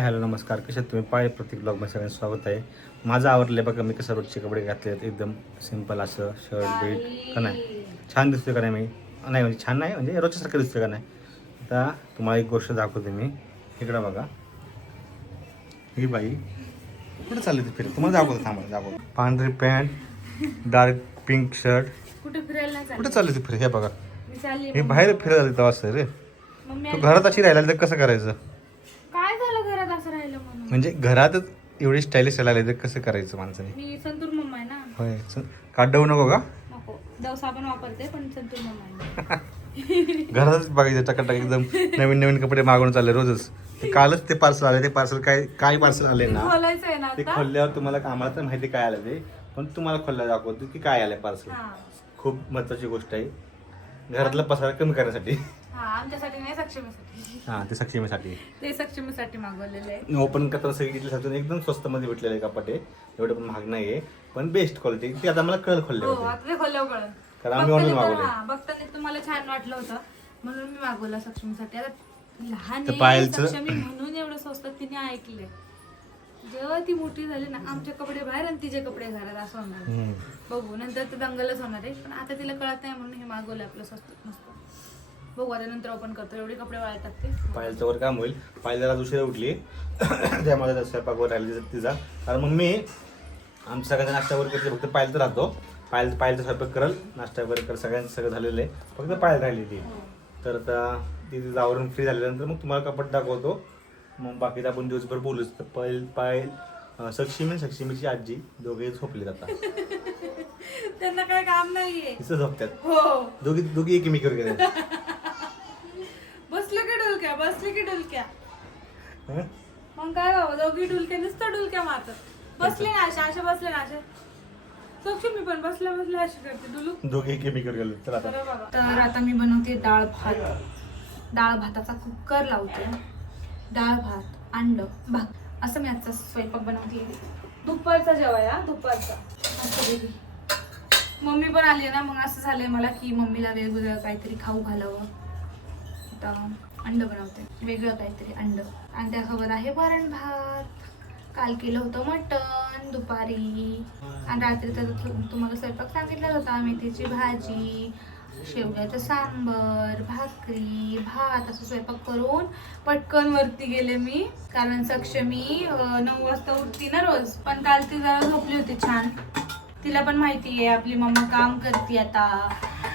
Hello नमस्कार, कसे तुम्ही पाय प्रत्येक ब्लॉगमध्ये सगळ्यांचं स्वागत आहे. माझं आवडलं बघा, मी कसं रोजचे कपडे घातले आहेत एकदम सिंपल असं शर्ट बीट का नाही छान दिसते का नाही मी नाही म्हणजे छान नाही म्हणजे रोजच्यासारखं दिसते का नाही. आता तुम्हाला एक गोष्ट दाखवते मी. इकडं बघा, ही बाई कुठे चालली ती फिरत तुम्हाला दाखवतो. दाखवतो पांढरी पॅन्ट डार्क पिंक शर्ट. कुठे चालली ती फिर हे बघा, हे बाहेर फिरायला जाते तेव्हा सर रे. तू घरात अशी राहिला तर कसं करायचं? म्हणजे घरातच एवढी स्टाईलिश राहिली तर कसं करायचं माणसाने? मी संतूर मम्मा आहे ना. होय, काढू नको का? नको, दव साबण वापरते पण संतूर मम्मा आहे. घरातच बघायचं टकाटक एकदम नवीन नवीन कपडे मागवून चालले रोजच. ते कालच ते पार्सल आले, ते पार्सल काय पार्सल आले ना ते खोलल्यावर तुम्हाला आम्हाला तर माहिती काय आलं ते, पण तुम्हाला खोलल्यावर दाखवतो की काय आलंय पार्सल. खूप महत्वाची गोष्ट आहे घरातला पसारा कमी करण्यासाठी. आमच्यासाठी नाही, सक्षमीसाठी. ते सक्षमीसाठी, ते सक्षमीसाठी मागवलेले आहे. ओपन करताना सगळी डिटेल्स एकदम स्वस्तमध्ये भेटलेलं आहे कपाट आहे. एवढं पण महाग नाही आहे पण बेस्ट क्वालिटी. ते आता मला कळलं खोलल्यावर कारण आम्ही ऑनलाईन मागवले. बघताना तुम्हाला छान वाटलं होतं म्हणून मी मागवलं सक्षमीसाठी. आता लहान सक्षमी म्हणून एवढं स्वस्त तिने ऐकले. जेव्हा ती मोठी झाली ना, आमचे कपडे बाहेर आणि तिचे कपडे घरात असं होणार. बघू नंतर ते दंगलच होणार आहे. पण आता तिला कळत नाही म्हणून हे मागवलं आपलं स्वस्त मस्त. बघू आता नंतर ओपन करतो. एवढे कपडे वाळत टाकते. पायलचं वर काम होईल. पायल जरा उशिरा उठली त्यामध्ये स्वयंपाकवर राहिली तिचा. कारण मग मी आमच्या सगळ्यांचा नाश्ता वगैरे करते, फक्त पायल तर राहतो. पायलचा स्वयंपाक करल, नाश्ता वगैरे कर, सगळ्यांचं सगळं झालेलं आहे. फक्त पायल राहिली ती. तर आता ती तिचं आवरून फ्री झाल्यानंतर मग तुम्हाला कपडे दाखवतो. मग बाकीचं आपण दिवसभर बोलूच. तर पायल सक्षमीची आजी दोघे झोपलेत आता. त्यांना काय काम नाहीये, झोपतात दोघी एकमेकीवर गेले. बसले की डुलक्या मग काय बाबा, दोघी डुलक्या नुसतं डुलक्या मारतात. बसले ना अशा बसले ना अशा. सक्षमी पण बसल्या अशी करते डुलू. दोघे एकमेकीवर गेले. तर आता मी बनवते डाळ भाताचा कुकर लावते. डाळ भात अंड भात असं मी आजचा स्वयंपाक बनवते. दुपारचा जेवाया दुपारचा असं. मम्मी पण आली ना, मग असं झालंय मला की मम्मीला वेगवेगळं काहीतरी खाऊ घालावं. आता अंड बनवते, वेगळं काहीतरी अंड. आणि त्यासोबत आहे वरण भात. काल केलं होतं मटण दुपारी. आणि रात्री तर तुम्हाला स्वयंपाक सांगितलं होता. मेथीची भाजी, शेवग्याचं सांबर, भाकरी, भात असं स्वयंपाक करून पटकन वरती गेले मी. कारण सक्षमी 9 वाजता उठती ना रोज, पण काल ती जरा झोपली होती छान. तिला पण माहिती आहे आपली मम्मा काम करते आता,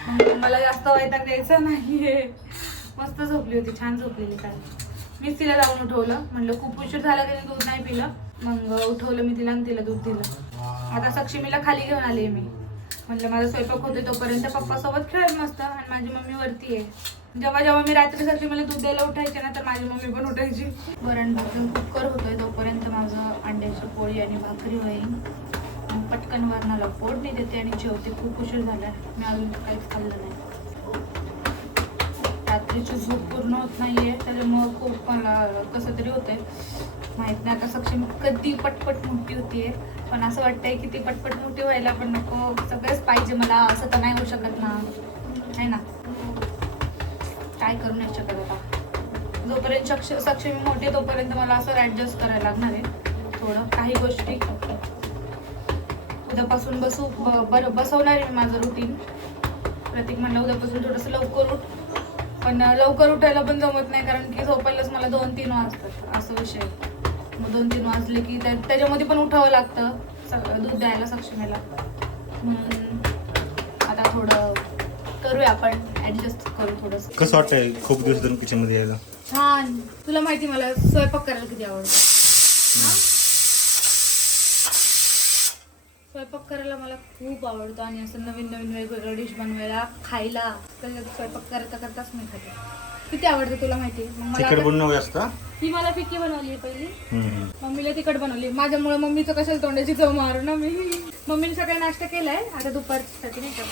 मग मला जास्त वैताग द्यायचा नाहीये. मस्त झोपली होती, छान झोपलेली काल. मीच तिला जाऊन उठवलं. म्हणलं खूप उशीर झाला, तिने दूध नाही पिलं. मग उठवलं मी तिला आणि तिला दूध दिलं. आता सक्षमीला खाली घेऊन आले मी. म्हणलं माझा स्वयंपाक होते तोपर्यंत पप्पासोबत खेळत मस्त. आणि माझी मम्मी वरती आहे. जेव्हा मी रात्री सक्षमीला दूध द्यायला उठायचे ना, तर माझी मम्मी पण उठायची. वरण भाकरी कुकर होतोय तोपर्यंत माझं अंड्याची पोळी आणि भाकरी होईल. पटकन वरणाला फोडणी देते आणि जेवते. खूप उशीर झालाय, मी अजून काहीच खाल्लं नाही. रात्रीची झोप पूर्ण होत नाहीये, तर मग खूप मला कसं तरी होतंय. माहित नाही आता सक्षमी कधी पटपट मोठी होतीये. पण असं वाटतंय की ती पटपट मोठी व्हायला पण नको, सगळंच पाहिजे मला. असं तर नाही होऊ शकत ना, आहे ना. काय करू नाही शकत आता. जोपर्यंत सक्षमी मोठी तोपर्यंत मला असं ऍडजस्ट करायला लागणार आहे थोडं काही गोष्टी. उद्यापासून बसवणार आहे मी माझं रुटीन. प्रतीक म्हणलं उद्यापासून थोडंसं लवकर उठ, पण लवकर उठायला पण जमत नाही कारण की झोपायलाच मला 2-3 वाजतात. असं विषय. मग 2-3 वाजले की त्याच्यामध्ये पण उठावं लागतं दूध द्यायला सक्षमीला. आता थोडं करूया आपण, ऍडजस्ट करू थोडंसं. कसं वाटतंय खूप दिवस किचन मध्ये यायला? छान. तुला माहिती मला स्वयंपाक करायला किती आवडतं. स्वयंपाक करायला मला खूप आवडतो आणि असं नवीन वेगवेगळ्या डिश बनवायला, खायला. स्वयंपाक करताच मी खाते. किती आवडतं तुला माहिती. ही मला फिक्की बनवली पहिली, मम्मीला तिखट बनवली. माझ्यामुळे मम्मीचं कशाला तोंडाची चव मारू ना मी. मम्मीने सकाळी नाश्ता केलाय, आता दुपारसाठी नाही का.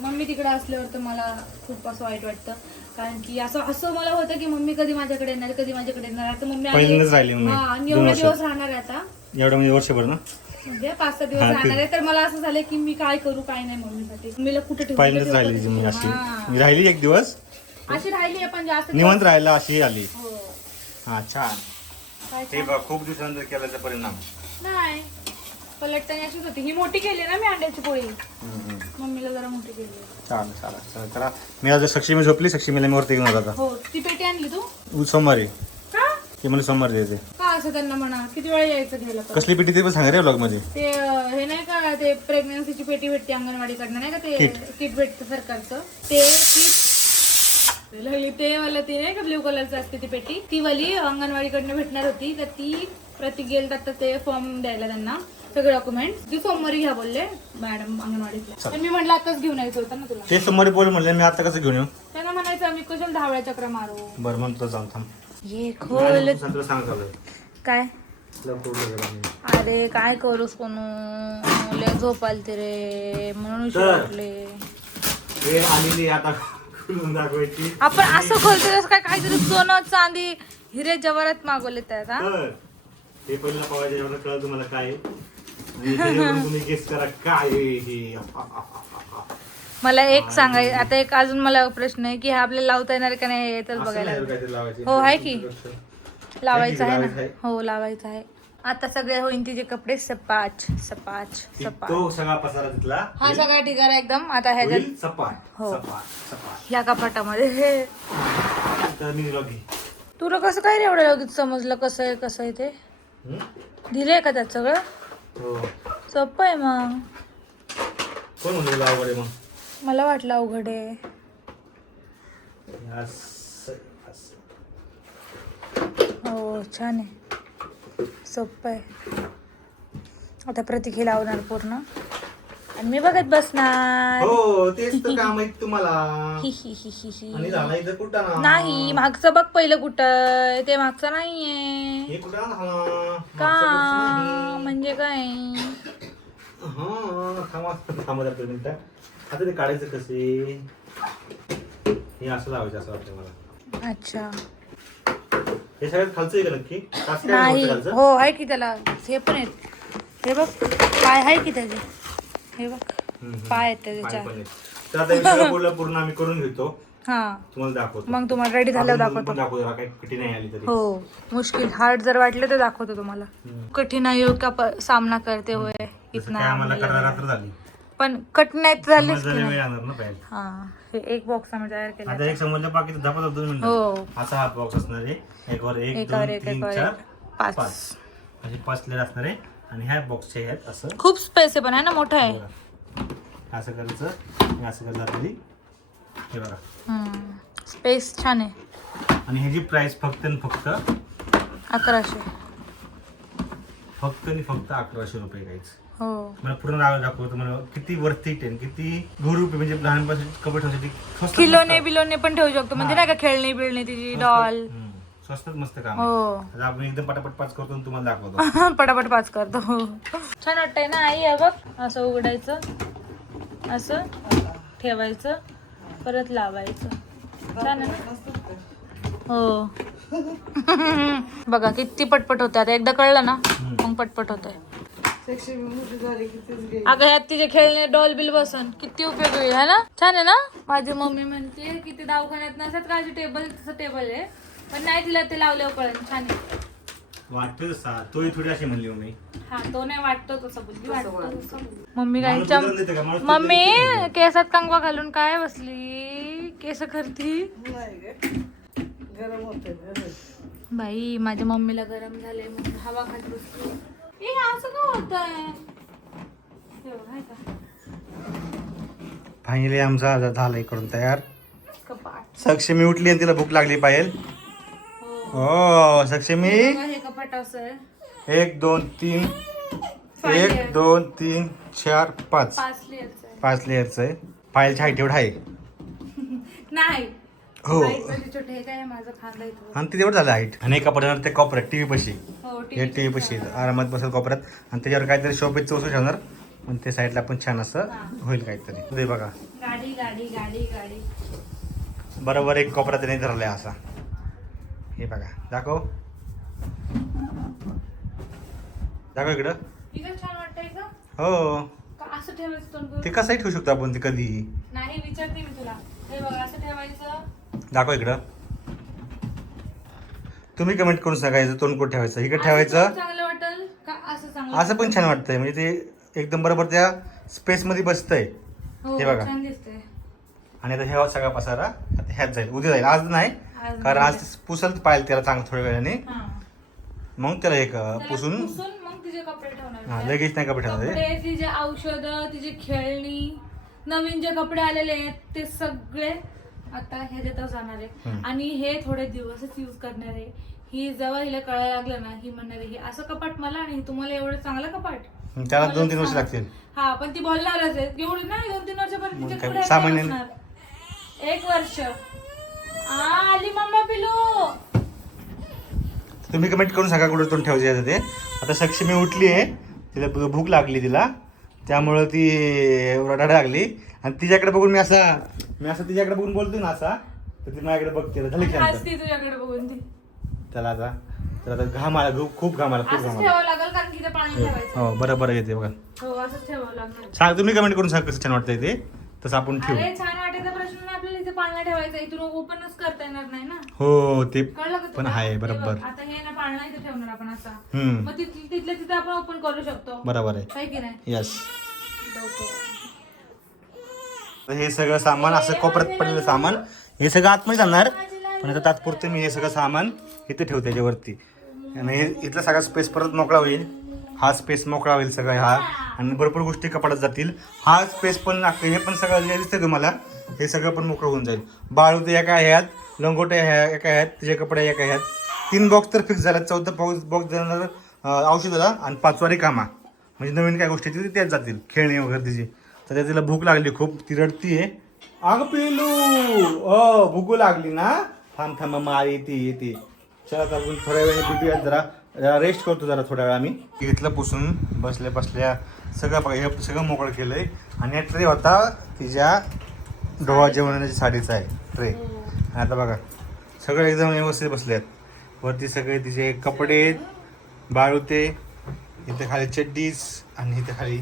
मम्मी तिकडे असल्यावर तर मला खूप असं वाईट वाटतं. कारण की असं मला होतं की मम्मी कधी माझ्याकडे येणार. आता मम्मी आणि एवढे दिवस राहणार आहे आता. म्हणजे वर्षभर ना, म्हणजे 5-6 दिवस राहणार आहे. तर मला असं झालं की मी काय करू काय नाही मम्मीसाठी. मम्मीला कुठे राहिली एक दिवस अशी राहिली आहे, पण जास्त निवांत राहायला अशी आली. हा छान. काय ते बघ खूप दिवसानंतर केल्याचा परिणाम. नाही पलटताना अशीच होती. ही मोठी केली ना मी अंड्याची पोळी. मम्मीला जरा मोठी केली. चालेल चालेल चालेल. तर मी आज सक्षमी झोपली. सक्षमीला मी वरती घेऊन होता. हो ती पेटी आणली तू सोमवारी. का ते मला सोमवारी द्यायचे. का असं त्यांना म्हणा किती वेळा यायचं घ्यायला पण? कसली पेटी ते पण सांगा रे ब्लॉग मध्ये. ते हे नाही का ते प्रेग्नन्सीची पेटी भेटते अंगणवाडीकडनं नाही का ते किट भेटतं सरकारचं ते किट ते वाला ती नाही का ब्ल्यू कलरचं असते ती पेटी ती वाली अंगणवाडीकडनं भेटणार होती तर ती प्रतीक गेल तर ते फॉर्म द्यायला त्यांना सगळे डॉक्युमेंट ती सोमवारी घ्या बोलले मॅडम अंगणवाडीतल्या. तर मी म्हटलं आताच घेऊन यायचं होतं ना तुला. ते सोमवारी बोल म्हणले मी आता कसं घेऊन येऊ. त्यांना म्हणायचं आम्ही कशाला 10 वेळा चक्र मारू. बरं म्हणतो जाऊन थांब. ये खोल तुला सांग चालू काय अरे काय करूस कोणू लय झोप आलते रे म्हणून उठले. हे आलेली आता खुलून दाखवायची. आपण असं खोलतो तसं काय काहीतरी सोनं चांदी हिरे जवाहरात मागवले त्यात हा. हे पहिला पावायचं एवढं कळलं तुम्हाला काय आहे. आणि त्याच्यावरून तुम्ही गेस करा काय आहे हे. मला एक सांगाय आता एक अजून मला प्रश्न आहे की हा आपल्याला लावता येणार का नाही हे तर बघायला. हो आहे की लावायचं आहे ना. हो लावायचं आहे. आता सगळे होईन तिचे कपडे सपाच सपाच सपाच. तो सगळा पसारा तिथला हा सगळा ठिकाण एकदम आता ह्याच्यात सपाट हो. सपाट सपाट. या कपाटामध्ये तर मी लॉगी. तुला कसं काय रे एवढं लगेच समजलं कसं आहे ते दिलंय का त्यात सगळं. हो सोपं आहे मग. कोण म्हणलं अवघड आहे मग. मला वाटलं अवघड आहे. हो छान आहे सोपं आहे. आता प्रतीक हे लावणार पूर्ण आणि मी बघत बसणार. हो तेच तर काम आहे तुम्हाला. हि हि हि हि हि. आणि झाला इथं कुठं नाही मागचं बघ पहिलं कुठं आहे ते मागचं नाहीये हे कुठं झाला का म्हणजे काय. हा थांबा थांबा मिनिटं. आता ते काढायचं कसे. हे असं लावायचं असं वाटतं मला. अच्छा हे सगळ्यात खालचं आहे का नक्की. तास काय नाही नव्हतं खालचं? हो आहे की त्याला हे पण आहेत हे बघ पाय आहे की त्याचे हे बघ पाय आहेत त्याचे पाय चार. पण आहेत. तर आता हे सगळं बोललं पूर्ण आम्ही करून घेतो हा तुम्हाला दाखवतो. मग तुम्हाला रेडी झाल्यावर अजून पण दाखवतो. दाखवतो जरा काही कठी नाही आली तरी. हो मुश्किल हार्ड जर वाटले तर दाखवतो तुम्हाला. कठीणाईयों का सामना करते हुए तसं काय आम्हाला करा रात्र झाली. पण कठीणाई झालीच की समजण्याला नाही. वेळ लागणार ना पाहिजे. हा हे एक बॉक्स आम्ही तयार केला. आता एक समजलं बाकी दाखवत होतो दोन हो. मिनिटं. असा हा बॉक्स असणार आहे. एकावर एक एकावर दोन एक तीन एकावर चार एक पाच. पाच असे 5 लेअर असणार आहे. आणि ह्या बॉक्सचे आहेत असं खूप स्पेस आहे पण आहे ना मोठा आहे. बघा. असं करायचं आणि असं करायचं तरी हे बघा. स्पेस छान आहे. आणि ह्याची प्राइस फक्त आणि फक्त 1100. फक्त आणि फक्त 1100 रुपये काहीच. हो मला पूर्ण नाव दाखवतो. मला किती वरती टेन किती ₹100 म्हणजे लहानपासून कपडे ठेवण्यासाठी स्वस्त किलोने बिलोने पण ठेवू शकतो म्हणजे नाही का खेळणी बिळणी तिची डॉल. स्वस्तात मस्त काम हो आहे. आता आपण एकदम पटापट पाच करतो आणि तुम्हाला दाखवतो. पटापट पाच करतो. हो छान वाटतंय ना आई. हे बघ असं उघडायचं असं ठेवायचं परत लावायचं. छान आहे ना. हो बघा किती पटपट होते. आता एकदा कळलं ना मग पटपट होतंय. अगं ह्यात तिचे खेळणे डॉल बिल बसन किती उपयोग होईल है ना. छान आहे ना. माझी मम्मी म्हणते की ते दवाखान्यात नसतात का टेबल तसं टेबल आहे पण नाही तिला ते लावल्यावर कळलं. छान आहे वाटतं तसा. तोही थोडी अशी म्हणली मम्मी. हा तो नाही वाटतो तसं बोलली वाटतो तसं. मम्मी माणूस काय बदलून देतं का? माणूस मम्मी बदलून देतं केसात कंगवा घालून काय बसली केस करती. बाई माझ्या मम्मीला गरम झाले म्हणून हवा खात बसली. ए असं का होतंय. फायनली आमचा झाला इकडून तयार. कपाट सक्षमी उठली आणि तिला भूक लागली पाहिजे. हो सक्षमी. हे कपाट असं आहे. 1 2 3 1 2 3 4 5 5 लेअरचं आहे. 5 लेअरचं आहे. फाईलची हाईट एवढं आहे. नाही हो छोटे हे काय माझं खांदा इथं. आणि ते एवढं झालं हाईट. आणि एका पडणार ते कॉपऱ्यात टीव्ही पशी. हो हे टीव्ही पशी आरामात बसेल कॉपऱ्यात. आणि त्याच्यावर काहीतरी शोपेचं वस्तू ठेवणार. आणि ते साईडला पण छान असं होईल काहीतरी. ते बघा गाडी गाडी गाडी गाडी बरोबर एक कोपरा त्याने धरलाय असा. हे बघा दाखव दाखव इकडं. इकडं छान वाटतंय का. हो का असं ठेवायचं तोंड करून? ते कसंही ठेवू शकतो आपण ते कधीही. नाही विचारते मी तुला. हे बघा असं ठेवायचं. दाखव इकडं. तुम्ही कमेंट करून सांगायचं तोंड कुठं ठेवायचं, इकडे ठेवायचं चांगलं वाटेल का असं चांगलं असं पण छान वाटतंय. म्हणजे ते एकदम बरोबर त्या स्पेस मध्ये बसतंय. हो, हे बघा. छान दिसतंय. आणि आता ह्या सगळा पसारा आता ह्यात जाईल, उद्या जाईल, आज नाही. आज कारण नाही. आज पुसल पाहिजे त्याला चांगलं थोड्या वेळाने, हा. मग त्याला एक त्याला पुसून मग तिचे कपडे ठेवणार. हा, लगेच नाही कपडे ठेवणार. कपडे, तिचे औषधं, तिची खेळणी, नवीन जे कपडे आलेले आहेत ते सगळे आता ह्याच्यातच जाणार आहे. आणि हे थोडे दिवसच यूज करणार आहे. ही जेव्हा हिला कळायला लागलं ना, ही म्हणणार आहे हे असं कपाट मला आणि तुम्हाला एवढं चांगलं कपाट. त्याला मला 2-3 वर्ष सांग. लागतील. हा, पण ती बोलणारच आहे एवढी नाही, 2-3 वर्षापर्यंत मग तिच्या काय, पुढे 6 महिने. असणार. 1 वर्ष. आली मम्मा पिलू. तुम्ही कमेंट करून सांगा कुठे तोंड ठेवायचं ते. आता सक्षमी उठली आहे, तिला भूक लागली तिला, त्यामुळं ती रडायला लागली. आणि तिच्याकडे बघून मी असं तिच्याकडे बघून बोलतोय ना असा, तर ती माझ्याकडे बघते, झाली शांत. हसती तुझ्याकडे बघून ती. त्याला आता घाम आला, खूप घाम आला, खूप असंच घाम आला. ठेवावं लागेल कारण की ते पाणी ठेवायचं. हो बरं येते बघा. हो, असंच ठेवावं लागणार. सांग, तुम्ही कमेंट करून सांग कसं छान वाटतंय ते, तसं आपण ठेवू. अरे छान वाटायचा प्रश्न नाही, आपल्याला इथे पाळणा ठेवायचा, इथून ओपनच करता येणार नाही ना. हो ते कळलं का पण तुला? आहे, हे बरोबर. बघ, आता हे ना पाळणा इथे ठेवणार आपण असा, हम्म, मग तिथल्या तिथे आपण ओपन करू शकतो. बरोबर आहे. काय की नाही? यस. डोकं. हे सगळं सामान असं कोपऱ्यात पडलेलं सामान हे सगळं आतमध्ये जाणार, पण आता तात्पुरते मी हे सगळं सामान इथे ठेवते त्याच्यावरती. आणि इथला सगळा स्पेस परत मोकळा होईल, हा स्पेस मोकळा होईल सगळा हा, आणि भरपूर गोष्टी कपाटात जातील. हा स्पेस पण लागते, हे पण सगळं जे दिसतंय तुम्हाला हे सगळं पण मोकळं होऊन जाईल. बाळू ते एका ह्यात, लंगोट्या ह्या एका ह्यात, तिचे कपडे एका ह्यात. 3 बॉक्स तर फिक्स झाला, 4था बॉक्स जाणार औषधाला, आणि 5वा रिकामा. म्हणजे नवीन काय गोष्टी त्यात जातील, खेळणी वगैरे तिची. तर तिला भूक लागली खूप, ती रडतीये. अगं पिलू भूक लागली ना, थांब मा येते. चला आता आपण थोड्या वेळ बीबी जरा रेस्ट करतो जरा थोड्या वेळ. आम्ही घेतलं पुसून बसल्या सगळं बघा, हे सगळं मोकळं केलंय. आणि हा ट्रे होता तिच्या डोळा जेवणाच्या साडीचा आहे ट्रे. आणि आता बघा सगळं एकदम व्यवस्थित बसले आहेत. वरती सगळे तिचे कपडे, बाळूते, इथे खाली चड्डीज, आणि इथे खाली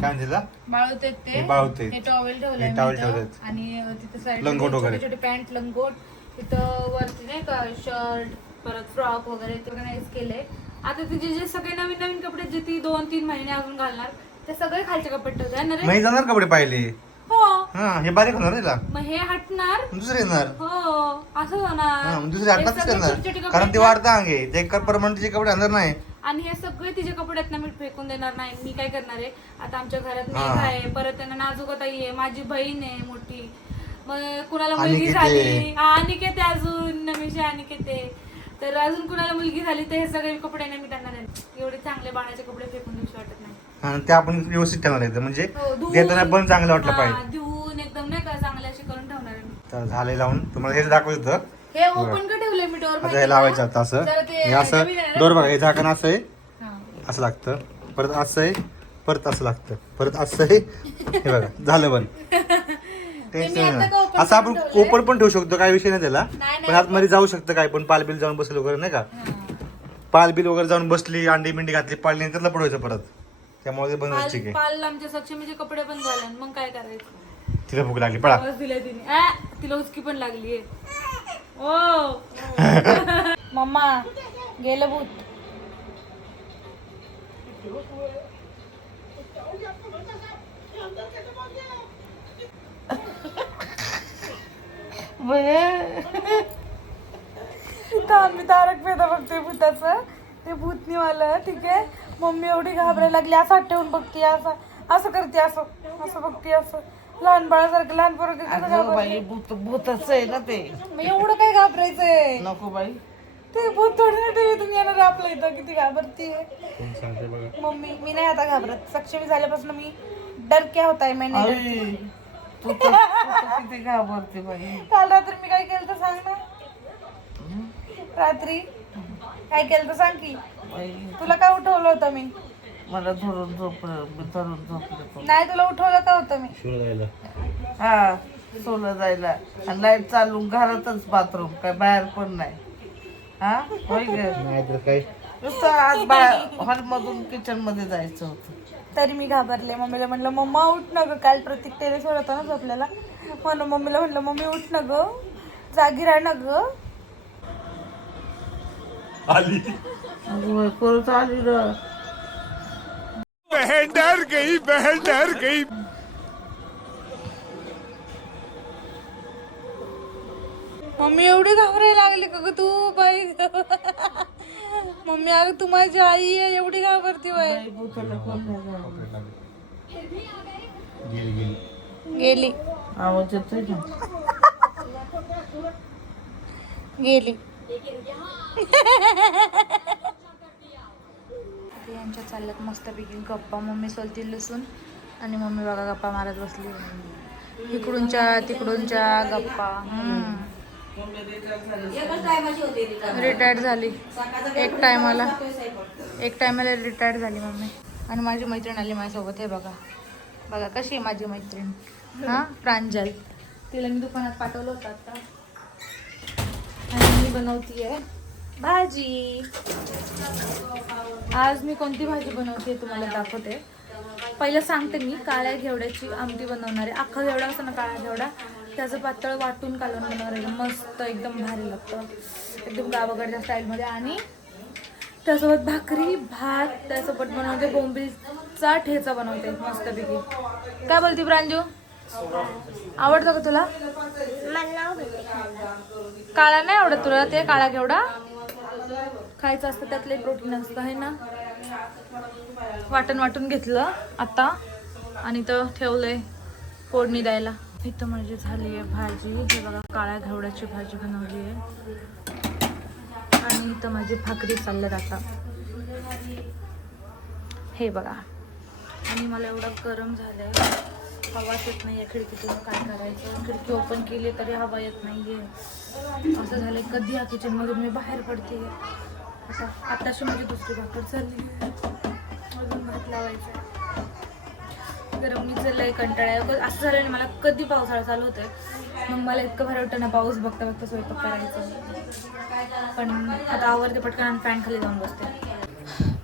काय म्हणते बाळूते ते बाळूते, टॉवेल ठेवलंय हे टॉवेल मी ठेवलेत. इथं. आणि तिथे साईड लंगोट वगैरे. छोटे पॅन्ट, लंगोट, तिथं वरती नाही का शर्ट, परत फ्रॉक वगैरे ते ऑर्गनाइज केलंय. आता तिचे जे सगळे नवीन कपडे जे ती 2-3 महिने अजून घालणार ते सगळे खालच्या कपडे ठेवते ना रे. नाही जाणार कपडे पाहिले. हो, हा, हे बारीक होणार ना, मग हे हटणार. दुसरे येणार. हो, असं हा, होणार. मग दुसरे हे हटणारच सगळे करणार, छोटे छोटे कारण कपडे ते वाढता अंगे ते प्रमाणे तिचे कपडे आणणार नाही. आणि हे सगळे तिचे कपडे आहेत ना, मी फेकून देणार नाही. मी काय करणार आहे, आता आमच्या घरात हा. मेघा आहे, परत त्यांना नाजूकताई आहे, माझी बहीण आहे मोठी, मग कुणाला मुलगी अनिकेत झाली, आहे. अनिकेत आहे, अजून नमीशी अनिकेत आहे, तर अजून कुणाला मुलगी झाली तर हे सगळे कपडे नाही मी त्यांना देणार. एवढे चांगले बाळाचे कपडे फेकून देऊशी वाटत नाही. आणि ते आपण व्यवस्थित ठेवणार आहे, म्हणजे हो, धुवून- देताना पण चांगलं वाटलं हा, पाहिजे. धुवून एकदम नाही का चांगले असे करून ठेवणार आहे मी. तर झाले लावून तुम्हाला हेच दाखवायचं होतं. हे ओपन का ठेवलंय मी डोर? आता हे लावायचं आता असं, हे असं डोर बघा, हे झाकण असं आहे, असं लागतं, परत असं आहे, परत असं लागतं, परत असं आहे. हे बघा झालं पण टेन्शन नाही. असं आपण ओपन पण ठेवू शकतो, काही विषय नाही त्याला. पण आतमध्ये जाऊ शकतं काय पण, पालबिल जाऊन बसलं वगैरे नाही का, पालबिल वगैरे जाऊन बसली, अंडी बिंडी घातली पाळली, त्याला पडवायचं परत, त्यामुळे ते बंदच. ठीक आहे, पाल आमच्या सक्षमीचे कपडे पण झाले, मग काय करायचं. तिला भूक लागली, पळा. आवाज दिलाय तिने. तिला उचकी पण लागली ओ मम्मा गेलं भूत. आम्ही तारक मेहता बघतोय भूताचं, ते भूत निवालं. ठीक आहे, मम्मी एवढी घाबरायला लागली, असं हात ठेवून बघते, असं करते, असं बघते, असं लहान बाळासारखं. लहान पोरं भूतच आहे ना ते. एवढं काय घाबरायचंय, नको बाई, ते भूत थोडी टीव्हीतून येणार आहे आपल्या इथं. किती घाबरतीये मम्मी. मी नाही आता घाबरत, सक्षमी झाल्यापासून मी डर क्या होता है मैंने. आई, तू तर किती घाबरते बाई. काल रात्री मी काय केलं तर सांग ना. रात्री काय केलं तर सांग की. बाई, तुला काय उठवलं होतं मी? मला धरून झोपलं. नाही, तुला उठवलं का होतं मी? हा, सोलं जायला, आणि लाईट चालू घरातच, बाथरूम काय बाहेर पण नाही. हा होय ग, काय नुसतं आज हॉल मधून किचन मध्ये जायचं होतं. तरी मी घाबरले. मम्मीला म्हणलं मम्मा उठ न ग. काल प्रत्येक टेरेसवर होता ना झोपलेला, म्हणून मम्मीला म्हणलं मम्मी उठ न ग, जागी राह न ग. आली होय, परत आली र. बहन डर गई. मम्मी एवढी घाबरायला लागली का ग तू बाई? मम्मी अगं तू माझी आई आहे, एवढी घाबरती बाई. बाई भूताला कोण नाही जाणार. गेली गेली. गेली आवाज येतोय ना. गेली. यांच्या चालल्यात मस्तपैकी गप्पा. मम्मी सोलती लसून आणि मम्मी बघा गप्पा मारत बसली. इकडूनच्या तिकडूनच्या गप्पा. रिटायर्ड झाली एक टायमाला रिटायर्ड झाली मम्मी. आणि माझी मैत्रीण आली माझ्यासोबत. हे बघा बघा कशी आहे माझी मैत्रीण. हां प्रांजल. तिला मी दुकानात पाठवलं होतं आता. आणि मी बनवतीये भाजी. आज मी कोणती भाजी बनवते तुम्हाला दाखवते. पहिलं सांगते मी. काळ्या घेवड्याची आमटी बनवणार आहे. अख्खा घेवडा असतो ना काळा घेवडा, त्याचं पातळ वाटून कालवण बनवणार आहे. मस्त एकदम भारी लागतं, एकदम गावाकडच्या स्टाईलमध्ये. आणि त्यासोबत भाकरी भात. त्यासोबत बनवते बोंबीलचा ठेचा बनवते मस्तपैकी. काय बोलते प्रांजू? आवडतं का तुला? काळा नाही आवडत तुला? ते काळा घेवडा खायचं असतं, त्यातले प्रोटीन असतं आहे ना. वाटून घेतलं आता आणि तर ठेवलंय फोडणी द्यायला. इथं माझी झाली आहे भाजी. हे बघा काळ्या घेवड्याची भाजी बनवली आहे. आणि इथं माझी भाकरी चालल्यात आता. हे बघा. आणि मला एवढं गरम झालंय, हवाच येत नाही आहे खिडकीतून. काय करायचं? खिडकी ओपन केली तरी हवा येत नाही आहे. असं झालंय. कधी या किचनमधून मी बाहेर पडते. आताशी माझी दुसरी भाकर चालली आहे. अजून भात लावायचं. गरमीचं लय कंटाळा आहे. असं झालं ना मला, कधी पावसाळा चालू होतोय मग मला इतकं भारी वाटतं ना पाऊस बघता बघता स्वयंपाक करायचं. पण आता आवरते पटकन आणि फॅन खाली जाऊन बसते.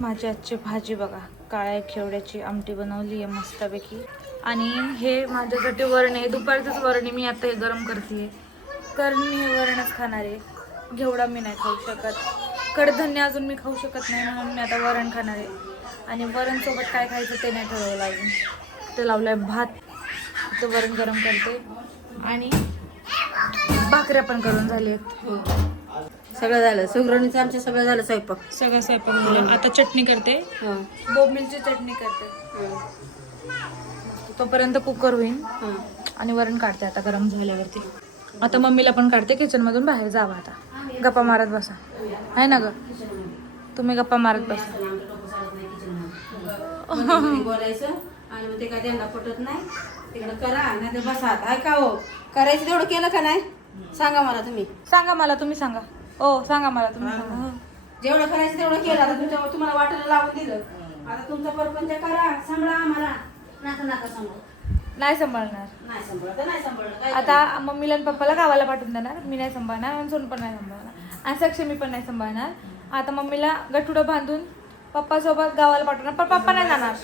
माझी आजची भाजी बघा, काळ्या घेवड्याची आमटी बनवली आहे मस्तपैकी. आणि हे माझ्यासाठी वरण आहे. दुपारचंच वरण आहे. मी आता हे गरम करते कारण मी हे वरणच खाणार आहे. घेवडा मी नाही खाऊ शकत. कडधान्य अजून मी खाऊ शकत नाही, म्हणून मी आता वरण खाणार आहे. आणि वरणसोबत काय खायचं ते नाही ठरवलं अजून. ते लावलं आहे भात. ते वरण गरम करते. आणि भाकऱ्या पण करून झाली आहेत. सगळं झालं. सुगरणीचं आमच्या सगळं झालं स्वयंपाक. सगळं स्वयंपाक झालं. आता चटणी करते. बोंबीलची चटणी करते. तोपर्यंत कुकर होईल. आणि वरण काढते आता गरम झाल्यावरती. आता मम्मीला पण काढते किचनमधून बाहेर. जावं आता. गप्पा मारत बसा आहे ना ग. तुम्ही गप्पा मारत बसा. बोलायचं आणि मग ते काय त्यांना पटत नाही. तिकडं करा नाही तर बसा. काय का हो करायचं तेवढं केलं का नाही? सांगा मला तुम्ही. सांगा मला तुम्ही सांगा. ओ सांगा मला तुम्ही सांगा. जेवढं करायचं तेवढं केलं. आता तुम्हाला वाटायला लावून दिलं. आता तुमचा परपंच करा. सांभाळा आम्हाला. नाका सांभाळ. नाही सांभाळणार. नाही सांभाळत नाही सांभाळलं काय. आता मम्मीला आणि पप्पाला गावाला पाठवून देणार. मी नाही सांभाळणार आणि सोनू पण नाही सांभाळणार आणि सक्षमी पण नाही सांभाळणार. आता मम्मीला गठुडं बांधून पप्पासोबत गावाला पाठवणार. पण पप्पा नाही जाणार.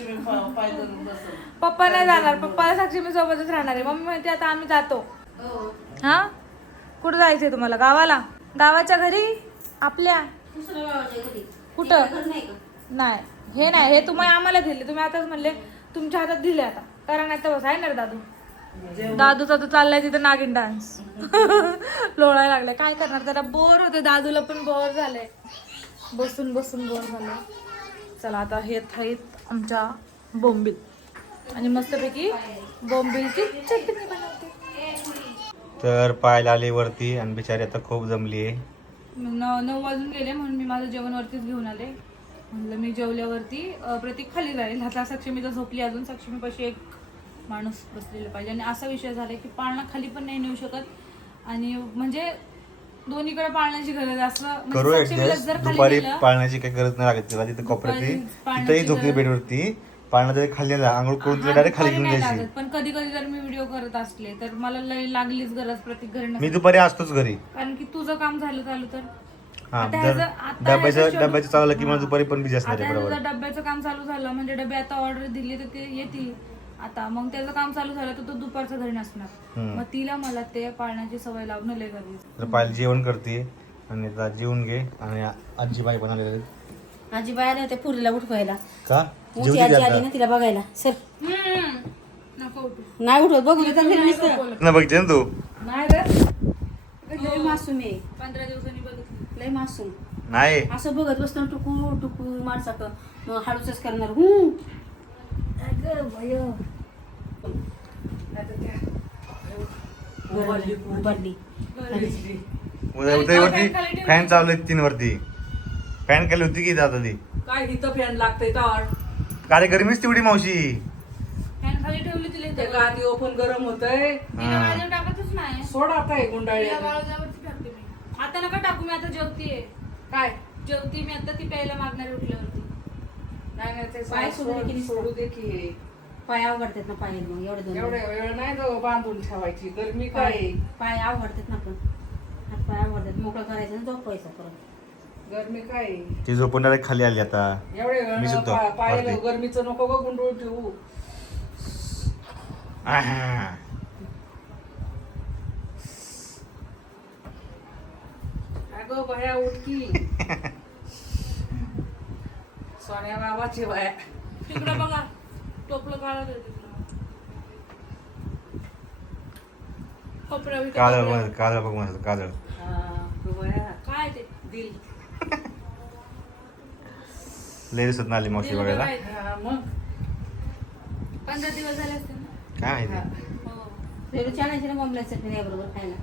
पप्पा नाही जाणार. पप्पाला सक्षमी सोबतच राहणार आहे. मम्मी म्हणते आता आम्ही जातो. हा कुठं जायचंय तुम्हाला? गावाला. गावाच्या घरी आपल्या. दुसऱ्या गावाच्या घरी. कुठं? घर नाही का? नाही हे नाही. हे तुम्ही आम्हाला दिले. तुम्ही आताच म्हणले तुमच्या हातात दिले. आता कारण आता बस आहे ना दादू. दादूचा तर चाललाय तिथं नागिन डान्स. लोळायला लागलाय. काय करणार? त्याला बोर होते. दादूला पण बोर झालंय. बसून बोर झालंय. चला आता हे थाईत आमच्या बोंबील. आणि मस्तपैकी बोंबीलची चटणी बनवते. तर पाहायला आले वरती आणि बिचारी आता खूप जमली आहे. 9 वाजून गेले म्हणून मी माझं जेवण वरतीच घेऊन आले. म्हणलं मी जेवल्यावरती प्रतीक खाली जाईल. आता सक्षमी तर झोपली अजून. सक्षमीपाशी एक माणूस बसलेला पाहिजे. आणि असा विषय झाला की पाळणा खाली पण नाही नेऊ शकत. आणि म्हणजे दोन्हीकडे पाळण्याची गरज असं. करू ऍडजस्ट. दुपारी पाळण्याची काही गरज नाही लागत तिला. तिथे कोपऱ्यातली तिथेही झोपली बेडवरती. पाळणा तरी खाली आंघोळ करून तिला डायरेक्ट खाली घेऊन जायची. पण कधी जर मी व्हिडिओ करत असले तर मला लागलीच गरज प्रत्येक घरी. मी दुपारी असतोच घरी. कारण की तुझं काम झालं चालू तर. हा डब्याचं चाललं की मला दुपारी पण बिझी असणार आहे. बरोबर. डब्याचं काम चालू झालं म्हणजे डबे आता ऑर्डर दिली तर ते येतील. आता मग त्याचं काम चालू झालं तर तो दुपारचं घरी नसणार. मग तिला मला ते पाळण्याची सवय लावणं लय गरजेचं. तर पाहिलं जेवण करते आणि आता जेवून घे आणि आजीबाई बनवलेले आहेत. आजी बाया नाही त्या पुरीला उठवायला का मोठी जेवती आजी का आली आता? ना तिला बघायला सर नको उठू. नाही उठवत बघू दे त्यांना नुसतं. ना बघते ना तू नाही रे लय मासूम आहे 15 दिवसांनी बघितलं. लय मासूम नाही असं बघत बसणार टुकू टुकू माणसाक मग हळूच करणार उभारली उद्या वरती फॅन चालू 3 वरती फॅन खाली होती की आता ती काय इथं फॅन लागतंय तर काय गरमीच तेवढी मावशी फॅन खाली ठेवली तिला ते इथं. गादी ओपन गरम होतंय तिला वाजवून टाकतच नाही. सोड आता हे गुंडाळी तिला वाळूच्यावरती टाकते मी. आता नका टाकू, मी आता जेवतीये. काय जेवती मी आता, ती प्यायला मागणार उठल्यावरती. नाही नाही ते पाय सोडू दे की नाही? सोडू दे की पाय अवघडतात ना पाय मग एवढे दोन एवढ्या वेळ नाही गं बांधून ठेवायची गरमी काय आहे? पाय अवघडतात ना पण हात पाय अवघडतात मोकळं करायचं ना झोपायचं परत गरमी काय आहे? ती झोपून direct खाली आली आता एवढ्या मी वेळ सुद्धा पायाला वरती. गरमीचं नको गं गुंडूळ ठेवू आहा. अगं बाया उठकी सोन्या बाबाची बाया तिकडं बघा, टोपलं काढत आहे तिकडं. कपडा बिपडा काजळ काढला. बघ काजळ बघ म्हणत काजळ हा, गं बाया काय ते दिल लय दिसत आली मावशी बघायला हा, मग 15 दिवस झाले असते ना. काय माहिती हो. छान आहे ना बॉम्बला चटणी बरोबर खायला